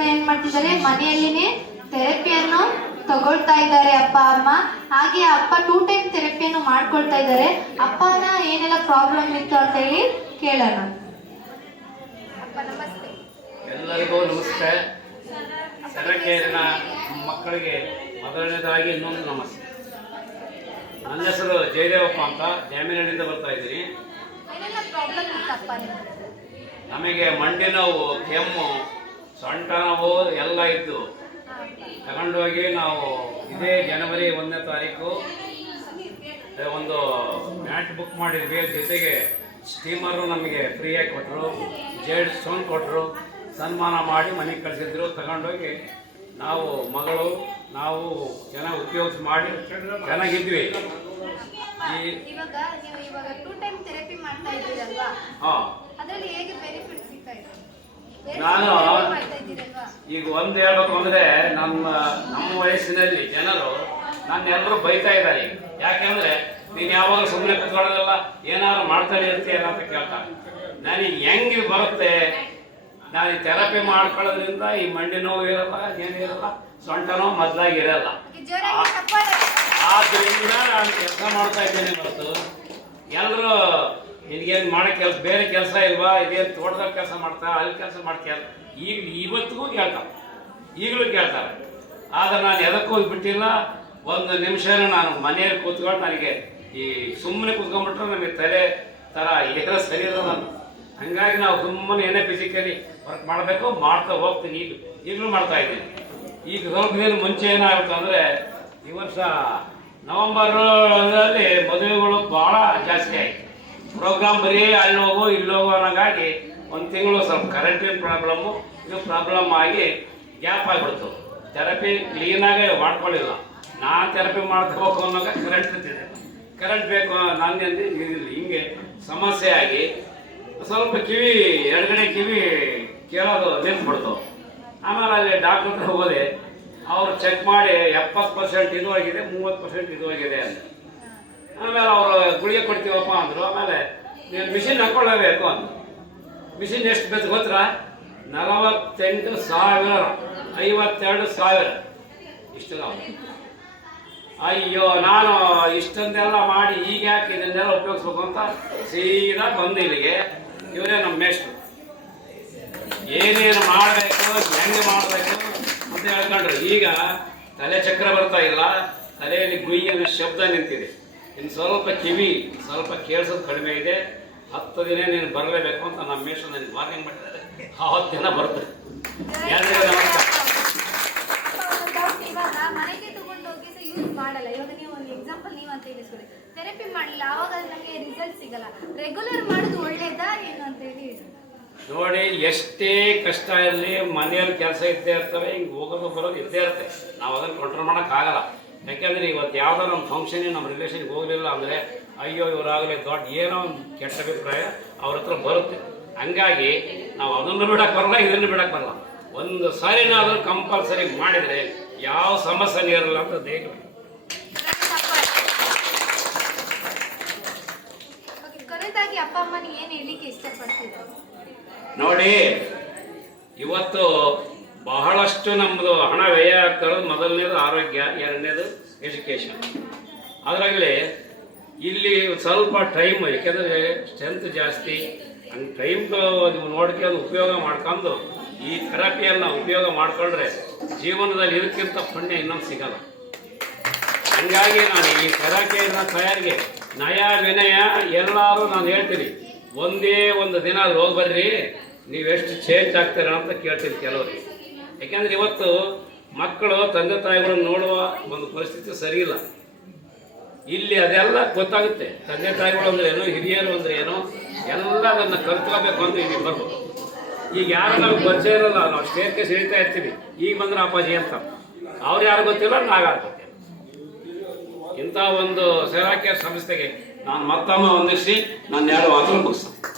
ಪ್ರಯತ್ನ ಏನ್ ಮಾಡ್ತಿದ್ದಾರೆ? ಮನೆಯಲ್ಲಿನೇ ಥೆರಪಿಯನ್ನು ತಗೊಳ್ತಾ ಇದ್ದಾರೆ ಅಪ್ಪ ಅಮ್ಮ. ಹಾಗೆ ಅಪ್ಪ ಟೂ ಟೈಮ್ ಥೆರಪಿಯನ್ನು ಮಾಡ್ಕೊಳ್ತಾ ಇದ್ದಾರೆ. ಅಪ್ಪನ ಏನೆಲ್ಲ ಪ್ರಾಬ್ಲಮ್ ಇತ್ತು ಅಂತ ಹೇಳಿ ಕೇಳೋಣ. ಅಪ್ಪ ನಮಸ್ತೆ. ಎಲ್ಲರಿಗೂ ನಮಸ್ತೆ. ಸರಕೇರಿನ ಮಕ್ಕಳಿಗೆ ಮೊದಲನೇದಾಗಿ ಇನ್ನೊಂದು ನಮಸ್ತೆ. ನನ್ನ ಹೆಸರು ಜಯದೇವಪ್ಪ ಅಂತ ಜಾಮೀನಿಂದ ಬರ್ತಾ ಇದ್ದೀನಿ. ನಮಗೆ ಮಂಡಿ ನೋವು ಕೆಮ್ಮು ಸೊಂಟ ನೋವು ಎಲ್ಲ ಇತ್ತು ತಗೊಂಡೋಗಿ ನಾವು ಇದೇ ಜನವರಿ ಒಂದನೇ ತಾರೀಕು ಒಂದು ಮ್ಯಾಟ್ ಬುಕ್ ಮಾಡಿದ್ವಿ. ಜೊತೆಗೆ ಸ್ಟೀಮರು ನಮಗೆ ಫ್ರೀಯಾಗಿ ಕೊಟ್ಟರು ಜೇಡ್ ಸ್ಟೋನ್ ಕೊಟ್ಟರು ಸನ್ಮಾನ ಮಾಡಿ ಮನೆಗೆ ಕಳಿಸಿದ್ರು. ತಗೊಂಡೋಗಿ ನಾವು ಮಗಳು ನಾವು ಚೆನ್ನಾಗಿ ಉಪಯೋಗ ಮಾಡಿ ಚೆನ್ನಾಗಿದ್ವಿ. ಈ ನಾನು- ಈಗ ಒಂದು ಹೇಳ್ಬೇಕು ಅಂದ್ರೆ ನಮ್ಮ ನಮ್ಮ ವಯಸ್ಸಿನಲ್ಲಿ ಜನರು ನನ್ನ ಎಲ್ಲರೂ ಬೈತಾ ಇದ್ದಾರೆ ಈಗ. ಯಾಕೆಂದ್ರೆ ನೀನ್ ಯಾವಾಗ ಸುಮ್ಮನೆ ಕುತ್ಕೊಳ್ಳೋದಲ್ಲ ಏನಾದ್ರು ಮಾಡ್ತಾನೆ ಇರ್ತೀಯಲ್ಲ ಅಂತ ಕೇಳ್ತಾರೆ. ನನಗೆ ಹೆಂಗ್ ಬರುತ್ತೆ? ನಾನು ಈ ಥೆರಪಿ ಮಾಡ್ಕೊಳ್ಳೋದ್ರಿಂದ ಈ ಮಂಡಿ ನೋವು ಇರಲ್ಲ ಏನಿರಲ್ಲ ಸೊಂಟ ನೋವು ಮೊದಲಾಗಿ ಇರಲ್ಲ. Okay, ಆದ್ರಿಂದ ನಾನು ಕೆಲಸ ಮಾಡ್ತಾ ಇದ್ದೇನೆ ಹೊರತು ಎಲ್ಲರೂ ನಿನಗೇನು ಮಾಡೋ ಕೆಲಸ, ಬೇರೆ ಕೆಲಸ ಇಲ್ವಾ? ಇದೇನು ತೋಟದಲ್ಲಿ ಕೆಲಸ ಮಾಡ್ತಾ, ಅಲ್ಲಿ ಕೆಲಸ ಮಾಡ್ತೀಯ ಈಗ ಇವತ್ತಿಗೂ ಕೇಳ್ತಾರೆ ಈಗಲೂ ಕೇಳ್ತಾರೆ. ಆದ್ರೆ ನಾನು ಎದಕ್ಕೂ ಬಿಟ್ಟಿಲ್ಲ ಒಂದು ನಿಮಿಷನೂ ನಾನು ಮನೆಯಲ್ಲಿ ಕೂತ್ಕೊಂಡು ನನಗೆ ಈ ಸುಮ್ಮನೆ ಕೂತ್ಕೊಂಡ್ಬಿಟ್ರೆ ನಮಗೆ ತಲೆ ಥರ ಏನೋ ಸರಿ ನಾನು. ಹಂಗಾಗಿ ನಾವು ಸುಮ್ಮನೆ ಏನೇ ಫಿಸಿಕಲಿ ವರ್ಕ್ ಮಾಡಬೇಕು, ಮಾಡ್ತಾ ಹೋಗ್ತೀನಿ. ಈಗ ಈಗಲೂ ಮಾಡ್ತಾ ಇದ್ದೀನಿ. ಈಗ ಸ್ವಲ್ಪ ದಿನ ಮುಂಚೆ ಏನಾಗುತ್ತೆ ಅಂದರೆ, ಈ ವರ್ಷ ನವೆಂಬರಲ್ಲಿ ಮದುವೆಗಳು ಭಾಳ ಜಾಸ್ತಿ ಆಯಿತು. ಪ್ರೋಗ್ರಾಮ್ ಬರೀ ಅಲ್ಲಿ ಹೋಗೋ, ಇಲ್ಲಿ ಹೋಗೋ ಅನ್ನೋಂಗಾಗಿ ಒಂದು ತಿಂಗಳು ಸ್ವಲ್ಪ ಕರೆಂಟಿನ ಪ್ರಾಬ್ಲಮ್ಮು ಇದು ಪ್ರಾಬ್ಲಮ್ ಆಗಿ ಗ್ಯಾಪ್ ಆಗಿಬಿಡ್ತು. ಥೆರಪಿ ಕ್ಲೀನಾಗಿ ಮಾಡ್ಕೊಳ್ಳಿಲ್ಲ ನಾನು ಥೆರಪಿ ಮಾಡ್ಕೋಬೇಕು ಅನ್ನೋವಾಗ ಕರೆಂಟ್ ಇರ್ತಿದೆ ಕರೆಂಟ್ ಬೇಕು ನಾನೇಂದು ಹಿಂಗೆ ಸಮಸ್ಯೆ ಆಗಿ ಸ್ವಲ್ಪ ಕಿವಿ ಎರಡುಗಡೆ ಕಿವಿ ಕೇಳೋದು ನಿಂತ್ಬಿಡ್ತು ಆಮೇಲೆ ಅಲ್ಲಿ ಡಾಕ್ಟರ್ ಹತ್ರ ಹೋದೆ, ಅವ್ರು ಚೆಕ್ ಮಾಡಿ ಎಪ್ಪತ್ತು ಪರ್ಸೆಂಟ್ ಇದು ಆಗಿದೆ ಮೂವತ್ತು ಪರ್ಸೆಂಟ್ ಇದು ಆಗಿದೆ ಅಂತ. ಆಮೇಲೆ ಅವರು ಕೊಡ್ತೀವಪ್ಪ ಅಂದರು. ಆಮೇಲೆ ನೀವು ಮಿಷಿನ್ ಹಾಕೊಳ್ಳೇಬೇಕು ಅಂತ. ಮಿಷಿನ್ ಎಷ್ಟು ಬೇಕು ಗೊತ್ತರ ನಲವತ್ತೆಂಟು ಸಾವಿರ, ಐವತ್ತೆರಡು ಸಾವಿರ. ಇಷ್ಟು ನಾವು ಅಯ್ಯೋ, ನಾನು ಇಷ್ಟೊಂದೆಲ್ಲ ಮಾಡಿ ಈಗ ಯಾಕೆ ಇದನ್ನೆಲ್ಲ ಉಪಯೋಗಿಸ್ಬೇಕು ಅಂತ ಸೀದಾ ಬಂದು ಇಲ್ಲಿಗೆ. ಇವರೇ ನಮ್ಮ ಮೇಷ್ಟ್ರು. ಏನೇನು ಮಾಡಬೇಕು, ಹೆಂಗೆ ಮಾಡಬೇಕು ಅಂತ ಹೇಳ್ಕೊಂಡ್ರು. ಈಗ ತಲೆ ಚಕ್ರ ಬರ್ತಾ ಇಲ್ಲ. ತಲೆಯಲ್ಲಿ ಗುಯ್ಯನ ಶಬ್ದ ನಿಂತಿದೆ. ಇನ್ನು ಸ್ವಲ್ಪ ಕಿವಿ ಸ್ವಲ್ಪ ಕೇಳಿಸೋದು ಕಡಿಮೆ ಇದೆ. ಹತ್ತು ದಿನ ನೀನು ಬರಲೇಬೇಕು ಅಂತ ನಮ್ಮ ಮೇಷ ನನಗೆ ವಾರ್ನಿಂಗ್ ಮಾಡಿದ್ದಾರೆ. ಆವತ್ತು ದಿನ ಬರ್ತದೆ ಎಲ್ಲರಿಗೂ ನಮಸ್ಕಾರ? ಇವಾಗ ಮನೆಗೆ ತಗೊಂಡೋಗಿ ಯೂಸ್ ಮಾಡಲ್ಲ. ಇವಾಗ ನೀವು ಒಂದು ಎಕ್ಸಾಂಪಲ್ ನೀವು ಅಂತ ತಿಳಿಸ್ಕೊಡಿ ಥೆರಪಿ ಮಾಡಲಿಲ್ಲ ಆವಾಗ ನಮಗೆ ರಿಸಲ್ಟ್ ಸಿಗಲ್ಲ. ರೆಗ್ಯುಲರ್ ಮಾಡೋದು ಒಳ್ಳೇದಾ ಏನು ಅಂತ ಹೇಳಿ ಹೇಳಿ. ನೋಡಿ ಎಷ್ಟೇ ಕಷ್ಟ ಇರಲಿ ಮನೆಯಲ್ಲಿ ಕೆಲಸ ಇದ್ದೇ ಇರ್ತವೆ ಹಿಂಗೆ ಹೋಗೋದು ಬರೋದು ಇದ್ದೇ ಇರುತ್ತೆ. ನಾವು ಅದನ್ನು ಕಂಟ್ರೋಲ್ ಮಾಡೋಕ್ಕಾಗಲ್ಲ ಯಾಕೆಂದ್ರೆ ಇವತ್ತು ಯಾವ್ದಾರ ನಮ್ಮ ಫಂಕ್ಷನಿಗೆ ನಮ್ಮ ರಿಲೇಷನ್ಗೆ ಹೋಗಲಿಲ್ಲ ಅಂದರೆ ಅಯ್ಯೋ ಇವರಾಗಲೇ ದೊಡ್ಡ ಏನೋ ಒಂದು ಕೆಟ್ಟ ಅಭಿಪ್ರಾಯ ಅವ್ರ ಹತ್ರ ಬರುತ್ತೆ. ಹಂಗಾಗಿ ನಾವು ಅದನ್ನು ಬಿಡಕ್ಕೆ ಬರಲ್ಲ ಇದನ್ನು ಬಿಡಕ್ಕೆ ಬರಲ್ಲ. ಒಂದು ಸಾರಿನಾದರೂ ಕಂಪಲ್ಸರಿ ಮಾಡಿದರೆ ಯಾವ ಸಮಸ್ಯೆ ಇರಲ್ಲ ಅಂತ ಇಷ್ಟಪಡ್ತೀರಾ? ನೋಡಿ ಇವತ್ತು ಬಹಳಷ್ಟು ನಮ್ಮದು ಹಣ ವ್ಯಯ ಆಗ್ತಿರೋದು ಮೊದಲನೇದು ಆರೋಗ್ಯ, ಎರಡನೇದು ಎಜುಕೇಷನ್ ಅದರಲ್ಲಿ ಇಲ್ಲಿ ಸ್ವಲ್ಪ ಟೈಮ್ ಯಾಕೆಂದರೆ ಸ್ಟ್ರೆಂತ್ ಜಾಸ್ತಿ. ಹಂಗೆ ಟೈಮ್ ನೀವು ನೋಡ್ಕೊಂಡು ಉಪಯೋಗ ಮಾಡ್ಕೊಂಡು ಈ ಥೆರಪಿಯನ್ನು ಉಪಯೋಗ ಮಾಡಿಕೊಂಡ್ರೆ ಜೀವನದಲ್ಲಿ ಇದಕ್ಕಿಂತ ಪುಣ್ಯ ಇನ್ನೊಂದು ಸಿಗಲ್ಲ. ಹಂಗಾಗಿ ನಾನು ಈ ಥೆರಪಿಯನ್ನು ತಯಾರಿಗೆ ನಯ ವಿನಯ ಎಲ್ಲರೂ ನಾನು ಹೇಳ್ತೀನಿ. ಒಂದೇ ಒಂದು ದಿನ ಹೋಗಿ ಬರ್ರಿ. ನೀವೆಷ್ಟು ಚೇಂಜ್ ಆಗ್ತೀರ ಅಂತ ಕೇಳ್ತೀನಿ ಕೆಲವರಿಗೆ. ಯಾಕೆಂದ್ರೆ ಇವತ್ತು ಮಕ್ಕಳು, ತಂದೆ ತಾಯಿಗಳನ್ನು ನೋಡುವ ಒಂದು ಪರಿಸ್ಥಿತಿ ಸರಿ ಇಲ್ಲ ಇಲ್ಲಿ ಅದೆಲ್ಲ ಗೊತ್ತಾಗುತ್ತೆ. ತಂದೆ ತಾಯಿಗಳು ಅಂದ್ರೆ ಏನು, ಹಿರಿಯರು ಅಂದ್ರೆ ಏನು ಎಲ್ಲ ಅದನ್ನು ಕಲ್ತ್ಕೋಬೇಕು ಅಂತ ಇಲ್ಲಿ ಬರ್ಬೋದು ಈಗ ಯಾರು ನಾವು ಪರಿಚಯ ಇರಲ್ಲ, ನಾವು ಸ್ಟೇರ್ ಕೇಸ್ ಹೇಳ್ತಾ ಇರ್ತೀವಿ. ಈಗ ಬಂದ್ರೆ ಅಪ್ಪಾಜಿ ಅಂತ. ಅವ್ರು ಯಾರು ಗೊತ್ತಿಲ್ಲ ನಾವು ಇಂಥ ಒಂದು ಸೇವಾ ಸಂಸ್ಥೆಗೆ ನಾನು ಮತ್ತೊಮ್ಮೆ ಒಂದಿಸಿ ನಾನು ಎರಡು ಮಾತು ಮುಗಿಸ್ತೀನಿ.